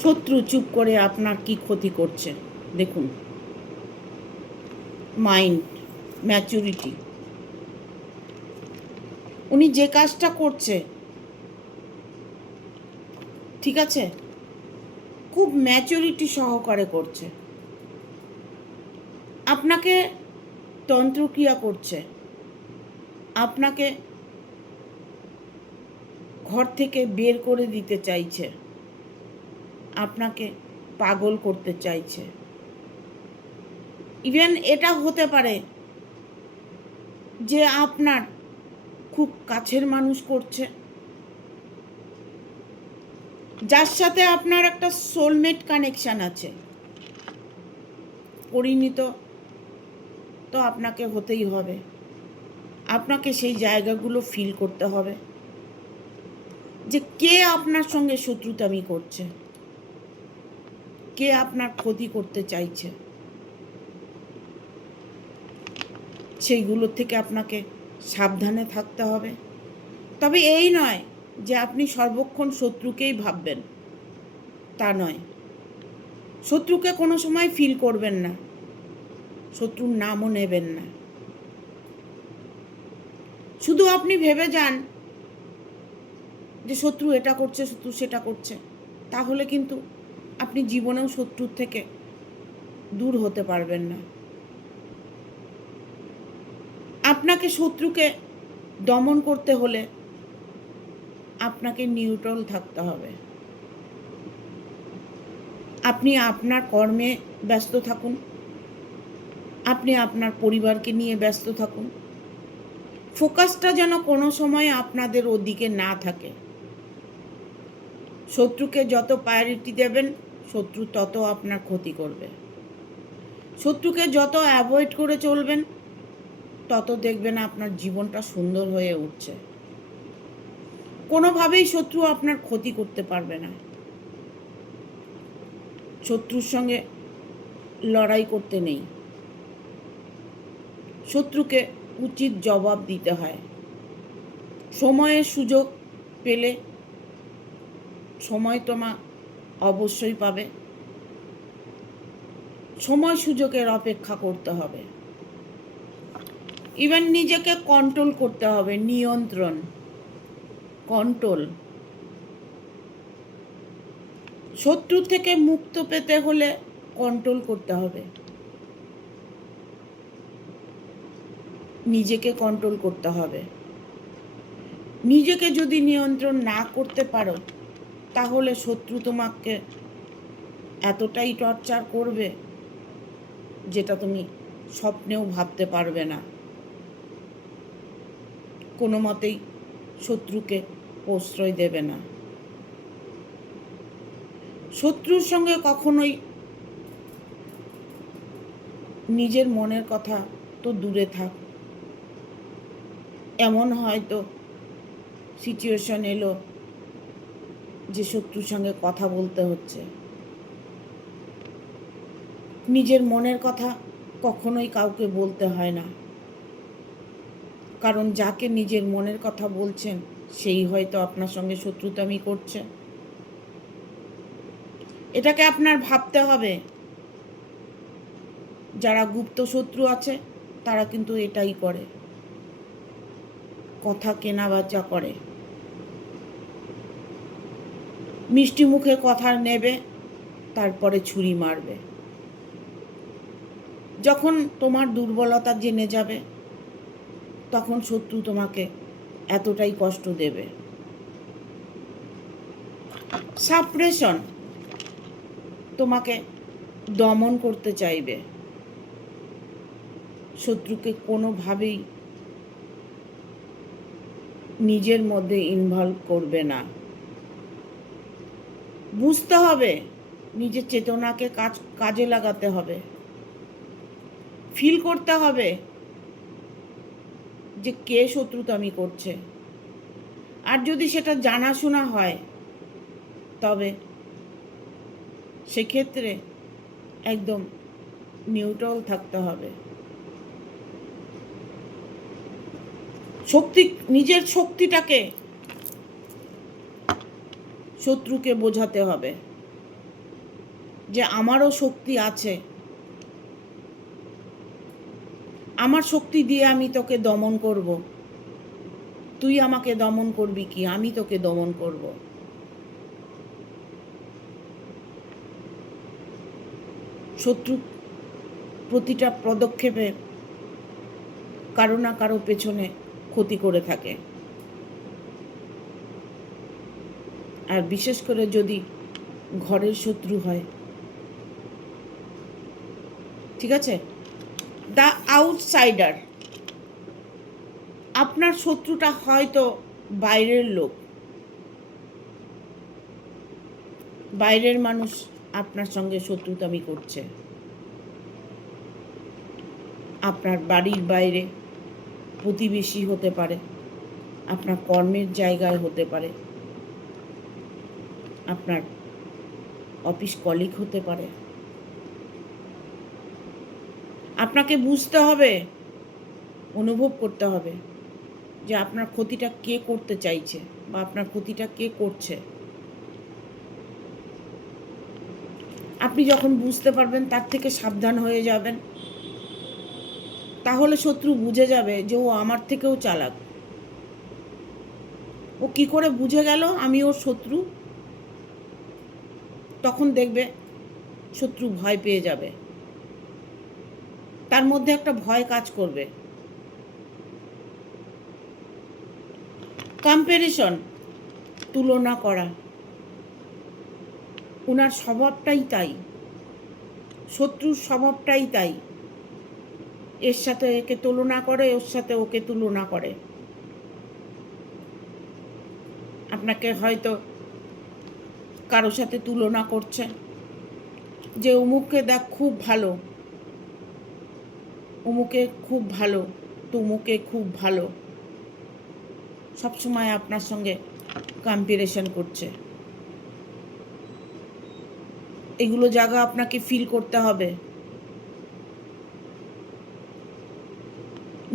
শত্রু চুপ করে আপনার কি ক্ষতি করছে দেখুন। মাইন্ড, ম্যাচুরিটি, উনি যে কাজটা করছে, ঠিক আছে, খুব ম্যাচুরিটি সহকারে করছে। আপনাকে তন্ত্রক্রিয়া করছে, আপনাকে ঘর থেকে বের করে দিতে চাইছে, আপনাকে পাগল করতে চাইছে। ইভেন এটা হতে পারে যে আপনার খুব কাছের মানুষ করছে, যার সাথে আপনার একটা সোলমেট কানেকশান আছে। পরিণীত তো আপনাকে হতেই হবে, আপনাকে সেই জায়গাগুলো ফিল করতে হবে যে কে আপনার সঙ্গে শত্রুতামি করছে, কে আপনার ক্ষতি করতে চাইছে। সেইগুলো থেকে আপনাকে সাবধানে থাকতে হবে। তবে এই নয় যে আপনি সর্বক্ষণ শত্রুকেই ভাববেন, তা নয়। শত্রুকে কোনো সময় ফিল করবেন না, শত্রুর নামও নেবেন না। শুধু আপনি ভেবে যান যে শত্রু এটা করছে, শত্রু সেটা করছে, তাহলে কিন্তু আপনি জীবনেও শত্রুর থেকে দূর হতে পারবেন না। আপনাকে শত্রুকে দমন করতে হলে আপনাকে নিউট্রাল থাকতে হবে। আপনি আপনার কর্মে ব্যস্ত থাকুন, আপনি আপনার পরিবারকে নিয়ে ব্যস্ত থাকুন। ফোকাসটা যেন কোনো সময় আপনাদের ওদিকে না থাকে। শত্রুকে যত প্রায়োরিটি দেবেন, শত্রু তত আপনার ক্ষতি করবে। শত্রুকে যত অ্যাভয়েড করে চলবেন, তত দেখবেন আপনার জীবনটা সুন্দর হয়ে উঠছে। কোনোভাবেই শত্রু আপনার ক্ষতি করতে পারবে না। শত্রুর সঙ্গে লড়াই করতে নেই, শত্রুকে উচিত জবাব দিতে হয়। সময়ের সুযোগ পেলে সময় তোমা অবশ্যই পাবে, সময় সুযোগের অপেক্ষা করতে হবে। ইভেন নিজেকে কন্ট্রোল করতে হবে, নিয়ন্ত্রণ, কন্ট্রোল। শত্রু থেকে মুক্ত পেতে হলে কন্ট্রোল করতে হবে, নিজেকে কন্ট্রোল করতে হবে। নিজেকে যদি নিয়ন্ত্রণ না করতে পারো, তাহলে শত্রু তোমাকে এতটাই টর্চার করবে যেটা তুমি স্বপ্নেও ভাবতে পারবে না। কোনো মতেই শত্রুকে প্রশ্রয় দেবে না। শত্রুর সঙ্গে কখনোই নিজের মনের কথা তো দূরে থাক। এমন হয়তো সিচুয়েশন এলো যে শত্রুর সঙ্গে কথা বলতে হচ্ছে, নিজের মনের কথা কখনোই কাউকে বলতে হয় না, কারণ যাকে নিজের মনের কথা বলছেন সেই হয়তো আপনার সঙ্গে শত্রুতামি করছে। এটাকে আপনার ভাবতে হবে। যারা গুপ্ত শত্রু আছে তারা কিন্তু এটাই করে, কথা কেনা বেচা করে। মিষ্টি মুখে কথা নেবে, তারপরে ছুরি মারবে। যখন তোমার দুর্বলতা জেনে যাবে, তখন শত্রু তোমাকে এতটাই কষ্ট দেবে। সাপ্রেশন, তোমাকে দমন করতে চাইবে। শত্রুকে কোনোভাবেই নিজের মধ্যে ইনভলভ করবে না। বুঝতে হবে, নিজের চেতনাকে কাজে লাগাতে হবে। ফিল করতে হবে যে কে শত্রুতামি করছে। আর যদি সেটা জানাশোনা হয়, তবে সেক্ষেত্রে একদম নিউট্রাল থাকতে হবে। নিজের শক্তিটাকে শত্রুকে বোঝাতে হবে। যে আমারও শক্তি আছে, আমার শক্তি দিয়ে আমি তোকে দমন করব, তুই আমাকে দমন করবি কি, আমি তোকে দমন করব। শত্রু প্রতিটা পদক্ষেপে কারো না কারো পেছনে ক্ষতি করে থাকে। আর বিশেষ করে যদি ঘরের শত্রু হয়, ঠিক আছে? দ্য আউটসাইডার, আপনার শত্রুটা হয়তো বাইরের লোক, বাইরের মানুষ আপনার সঙ্গে শত্রুতামি করছে। আপনার বাড়ির বাইরে প্রতিবেশী হতে পারে, আপনার কর্মের জায়গায় হতে পারে, আপনার অফিস কলিগ হতে পারে। আপনাকে বুঝতে হবে, অনুভব করতে হবে যে আপনার ক্ষতিটা কে করতে চাইছে বা আপনার ক্ষতিটা কে করছে। আপনি যখন বুঝতে পারবেন, তার থেকে সাবধান হয়ে যাবেন, তাহলে শত্রু বুঝে যাবে যে ও আমার থেকেও চালাক। ও কি করে বুঝে গেল আমি ওর শত্রু? তখন দেখবে শত্রু ভয় পেয়ে যাবে, তার মধ্যে একটা ভয় কাজ করবে। কম্প্যারিজন, তুলনা করা, ওনার স্বভাবটাই তাই, শত্রুর স্বভাবটাই তাই। এর সাথে একে তুলনা করে, ওর সাথে ওকে তুলনা করে। আপনাকে হয়তো কারোর সাথে তুলনা করছে যে অমুককে দেখ খুব ভালো, অমুকে খুব ভালো, তমুকে খুব ভালো, সবসময় আপনার সঙ্গে কম্প্যারিজন করছে। এগুলো জায়গা আপনাকে ফিল করতে হবে।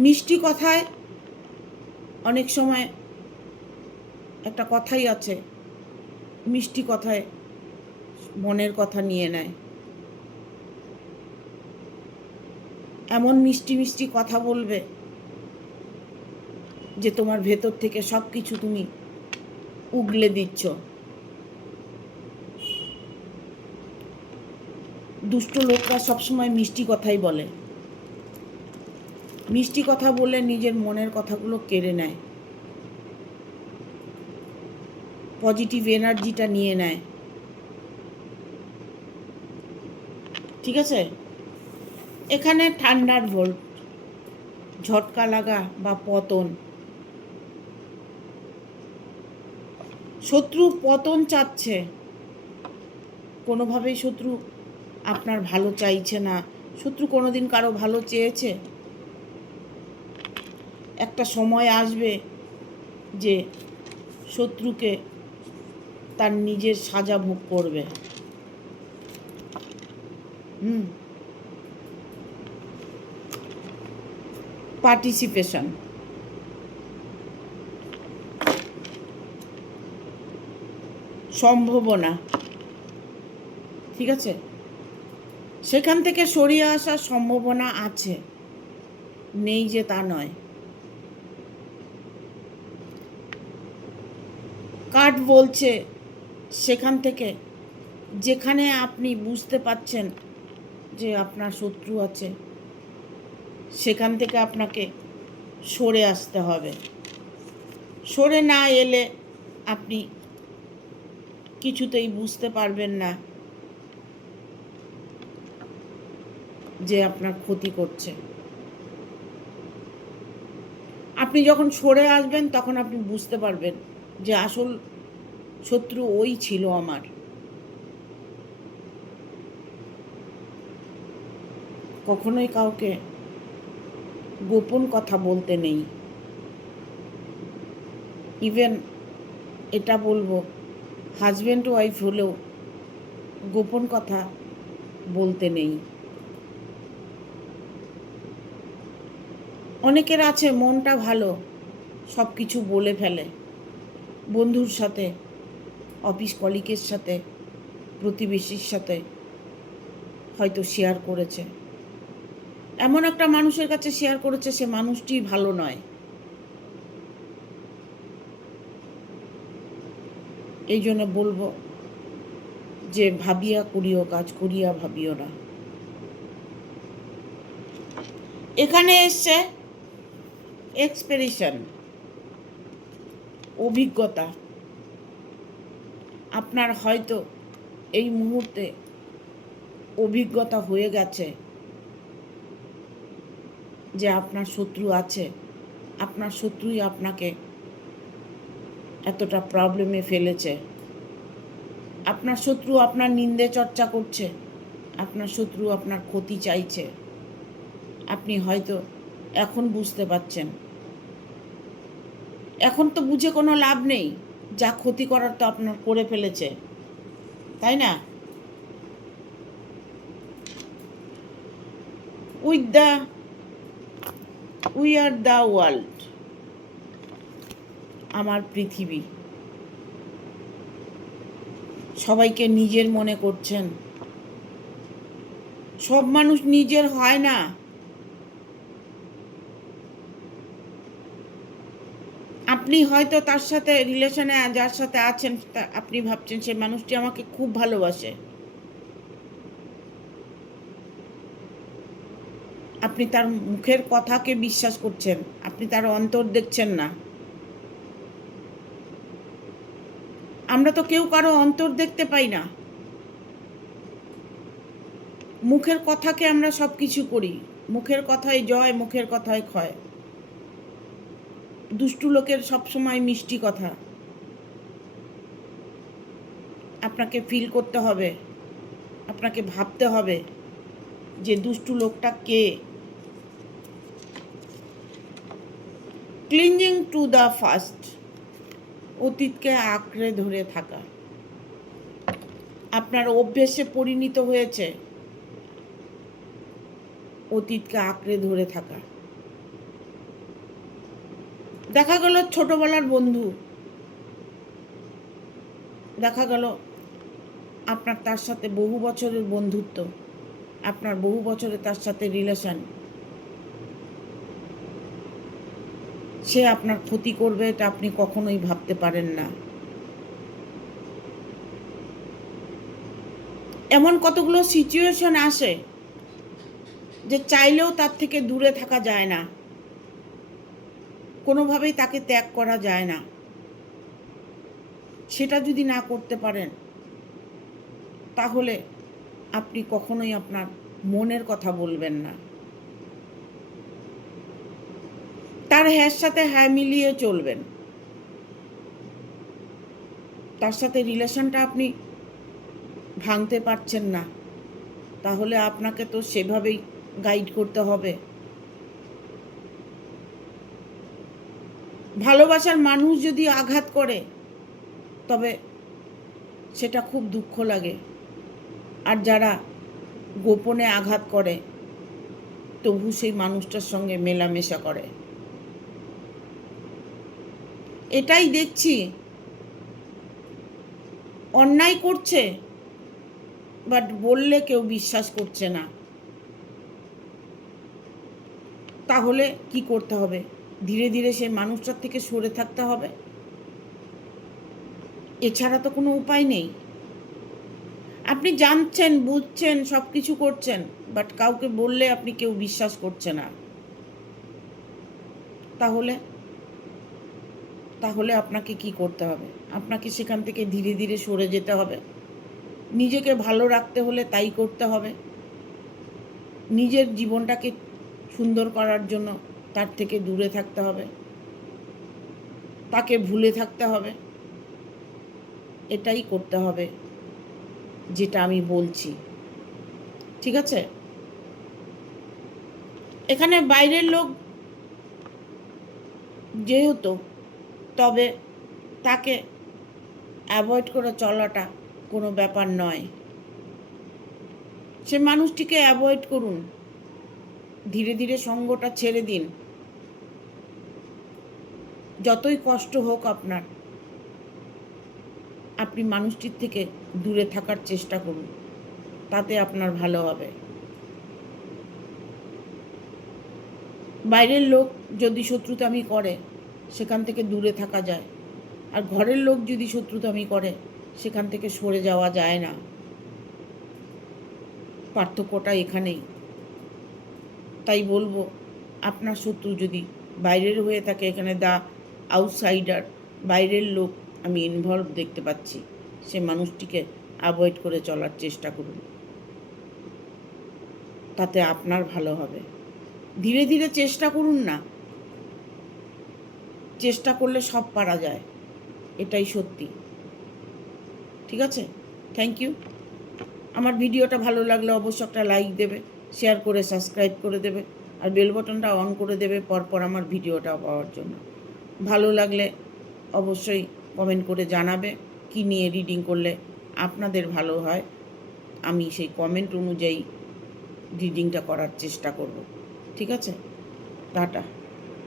মিষ্টি কথায় অনেক সময় একটা কথাই আছে, মিষ্টি কথায় মনের কথা নিয়ে নেয়। এমন মিষ্টি মিষ্টি কথা বলবে যে তোমার ভেতর থেকে সব কিছু তুমি উগলে দিচ্ছ। দুষ্ট লোকরা সবসময় মিষ্টি কথাই বলে, মিষ্টি কথা বলে নিজের মনের কথাগুলো কেড়ে নেয়, পজিটিভ এনার্জিটা নিয়ে নেয়। ঠিক আছে? এখানে থান্ডার ভোল্ট, ঝটকা লাগা বা পতন। শত্রু পতন চাচ্ছে, কোনোভাবেই শত্রু আপনার ভালো চাইছে না। শত্রু কোনোদিন কারো ভালো চেয়েছে? একটা সময় আসবে যে শত্রুকে তার নিজের সাজা ভোগ করবে। পার্টিসিপেশন, সম্ভাবনা, ঠিক আছে? সেখান থেকে সরিয়ে আসার সম্ভাবনা আছে, নেই যে তা নয়। কার্ড বলছে সেখান থেকে, যেখানে আপনি বুঝতে পাচ্ছেন যে আপনার শত্রু আছে, সেখান থেকে আপনাকে সরে আসতে হবে। সরে না এলে আপনি কিছুতেই বুঝতে পারবেন না যে আপনার ক্ষতি করছে। আপনি যখন সরে আসবেন তখন আপনি বুঝতে পারবেন যে আসল শত্রু ওই ছিল আমার। কখনোই কাউকে গোপন কথা বলতে নেই। ইভেন এটা বলবো, হাজব্যান্ড ওয়াইফ হলেও গোপন কথা বলতে নেই। অনেকের আছে মনটা ভালো, সব কিছু বলে ফেলে, বন্ধুর সাথে, অফিস কলিগের সাথে, প্রতিবেশীর সাথে হয়তো শেয়ার করেছে, এমন একটা মানুষের কাছে শেয়ার করেছে সে মানুষটি ভালো নয়। এই জন্য বলবো যে ভাবিয়া করিও কাজ, করিয়া ভাবিও না। এখানে এসছে এক্সপেরিশন, অভিজ্ঞতা। আপনার হয়তো এই মুহূর্তে অভিজ্ঞতা হয়ে গেছে যে আপনার শত্রু আছে, আপনার শত্রুই আপনাকে এতটা প্রবলেমে ফেলেছে। আপনার শত্রু আপনার নিন্দে চর্চা করছে, আপনার শত্রু আপনার ক্ষতি চাইছে। আপনি হয়তো এখন বুঝতে পারছেন, এখন তো বুঝে কোনো লাভ নেই, যা ক্ষতি করার তো আপনার করে ফেলেছে, তাই না? উই আর দ্য ওয়ার্ল্ড, আমার পৃথিবী। সবাইকে নিজের মনে করছেন, সব মানুষ নিজের হয় না। আপনি হয়তো তার সাথে রিলেশনে যার সাথে আছেন আপনি ভাবছেন সে মানুষটি আমাকে খুব ভালোবাসে, আপনি তার মুখের কথাকে বিশ্বাস করছেন, আপনি তার অন্তর দেখছেন না। আমরা তো কেউ কারো অন্তর দেখতে পাই না, মুখের কথাকে আমরা সব কিছু করি, মুখের কথায় জয়, মুখের কথায় ক্ষয়। দুষ্টু লোকের সবসময় মিষ্টি কথা। আপনাকে ফিল করতে হবে, আপনাকে ভাবতে হবে যে দুষ্টু লোকটা কে। ক্লিঞ্জিং টু দ্য ফাস্ট, অতীতকে আঁকড়ে ধরে থাকা আপনার অভ্যেসে পরিণত হয়েছে। অতীতকে আঁকড়ে ধরে থাকা, দেখা গেল ছোটবেলার বন্ধু, দেখা গেল আপনার তার সাথে বহু বছরের বন্ধুত্ব, আপনার বহু বছরের তার সাথে রিলেশন, সে আপনার ক্ষতি করবে এটা আপনি কখনোই ভাবতে পারেন না। এমন কতগুলো সিচুয়েশন আসে যে চাইলেও তার থেকে দূরে থাকা যায় না, কোনোভাবেই তাকে ত্যাগ করা যায় না। সেটা যদি না করতে পারেন তাহলে আপনি কখনোই আপনার মনের কথা বলবেন না, তার হ্যাঁর সাথে হ্যাঁ মিলিয়ে চলবেন। তার সাথে রিলেশনটা আপনি ভাঙতে পারছেন না, তাহলে আপনাকে তো সেভাবেই গাইড করতে হবে। ভালোবাসার মানুষ যদি আঘাত করে তবে সেটা খুব দুঃখ লাগে, আর যারা গোপনে আঘাত করে তবু সেই মানুষটার সঙ্গে মেলামেশা করে। এটাই দেখছি, অন্যায় করছে বাট বললে কেউ বিশ্বাস করছে না। তাহলে কি করতে হবে? ধীরে ধীরে সেই মানুষটার থেকে সরে থাকতে হবে, এছাড়া তো কোনো উপায় নেই। আপনি জানছেন, বুঝছেন, সব কিছু করছেন, বাট কাউকে বললে আপনি কেউ বিশ্বাস করছে না। তাহলে তাহলে আপনাকে কি করতে হবে? আপনাকে সেখান থেকে ধীরে ধীরে সরে যেতে হবে। নিজেকে ভালো রাখতে হলে তাই করতে হবে। নিজের জীবনটাকে সুন্দর করার জন্য তার থেকে দূরে থাকতে হবে, তাকে ভুলে থাকতে হবে। এটাই করতে হবে যেটা আমি বলছি, ঠিক আছে? এখানে বাইরের লোক যেহেতু, তবে তাকে অ্যাভয়েড করে চলাটা কোনো ব্যাপার নয়। সে মানুষটিকে অ্যাভয়েড করুন, ধীরে ধীরে সঙ্গটা ছেড়ে দিন। যতই কষ্ট হোক আপনার, আপনি মানুষটির থেকে দূরে থাকার চেষ্টা করুন, তাতে আপনার ভালো হবে। বাইরের লোক যদি শত্রুতামি করে সেখান থেকে দূরে থাকা যায়, আর ঘরের লোক যদি শত্রুতামি করে সেখান থেকে সরে যাওয়া যায় না। পার্থক্যটা এখানেই। তাই বলবো, আপনার শত্রু যদি বাইরের হয়ে থাকে, এখানে দ্য আউটসাইডার, বাইরের লোক আমি ইনভলভ দেখতে পাচ্ছি, সে মানুষটিকে অ্যাভয়েড করে চলার চেষ্টা করুন, তাতে আপনার ভালো হবে। ধীরে ধীরে চেষ্টা করুন না, চেষ্টা করলে সব পারা যায়, এটাই সত্যি। ঠিক আছে, থ্যাংক ইউ। আমার ভিডিওটা ভালো লাগলে অবশ্যই একটা লাইক দেবে, শেয়ার করে সাবস্ক্রাইব করে দেবে, আর বেল বাটনটা অন করে দেবে পরপর আমার ভিডিওটা পাওয়ার জন্য। ভালো লাগলে অবশ্যই কমেন্ট করে জানাবে কি নিয়ে রিডিং করলে আপনাদের ভালো হয়। আমি সেই কমেন্ট অনুযায়ী রিডিংটা করার চেষ্টা করব। ঠিক আছে, টাটা।